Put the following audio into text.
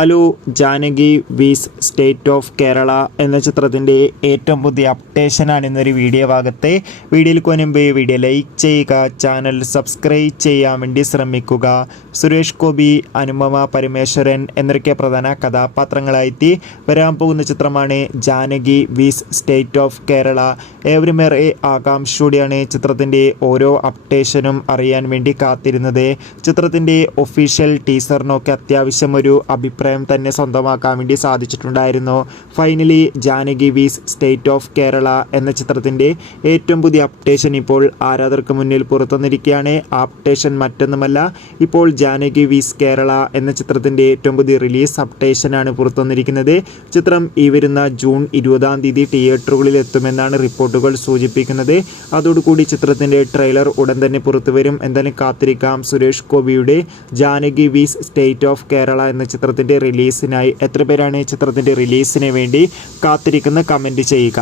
Hello Janaki vs state of Kerala എന്ന ചിത്രത്തിൻ്റെ ഏറ്റവും പുതിയ അപ്ഡേഷനാണ് ഇന്നൊരു വീഡിയോ ഭാഗത്തെ. വീഡിയോയിൽ മുൻപ് വീഡിയോ ലൈക്ക് ചെയ്യുക, ചാനൽ സബ്സ്ക്രൈബ് ചെയ്യാൻ വേണ്ടി ശ്രമിക്കുക. സുരേഷ് ഗോപി, അനുപമ പരമേശ്വരൻ എന്നൊക്കെ പ്രധാന കഥാപാത്രങ്ങളായിട്ട് വരാൻ പോകുന്ന ചിത്രമാണ് Janaki vs state of Kerala. ഏവരുമേറെ ആകാംക്ഷയോടെയാണ് ചിത്രത്തിൻ്റെ ഓരോ അപ്ഡേഷനും അറിയാൻ വേണ്ടി കാത്തിരുന്നത്. ചിത്രത്തിൻ്റെ ഒഫീഷ്യൽ ടീസറിനൊക്കെ അത്യാവശ്യം ഒരു അഭിപ്രായം തന്നെ സ്വന്തമാക്കാൻ വേണ്ടി സാധിച്ചിട്ടുണ്ടായിരുന്നു. Finally Janaki vs state of Kerala എന്ന ചിത്രത്തിൻ്റെ ഏറ്റവും പുതിയ അപ്ഡേഷൻ ഇപ്പോൾ ആരാധകർക്ക് മുന്നിൽ പുറത്തുവന്നിരിക്കുകയാണ്. ആ അപ്ഡേഷൻ മറ്റൊന്നുമല്ല, ഇപ്പോൾ ജാനകി വീസ് കേരള എന്ന ചിത്രത്തിൻ്റെ ഏറ്റവും പുതിയ റിലീസ് അപ്ഡേഷനാണ് പുറത്തുവന്നിരിക്കുന്നത്. ചിത്രം ഈ വരുന്ന ജൂൺ 20 തിയേറ്ററുകളിൽ എത്തുമെന്നാണ് റിപ്പോർട്ടുകൾ സൂചിപ്പിക്കുന്നത്. അതോടുകൂടി ചിത്രത്തിൻ്റെ ട്രെയിലർ ഉടൻ തന്നെ പുറത്തുവരും. എന്തായാലും കാത്തിരിക്കാം. സുരേഷ് ഗോപിയുടെ Janaki vs state of Kerala എന്ന ചിത്രത്തിൻ്റെ റിലീസിനായി എത്ര പേരാണ് ചിത്രത്തിൻ്റെ റിലീസിന് വേണ്ടി കാത്തിരിക്കുന്ന കമൻറ്റ് ചെയ്യുക.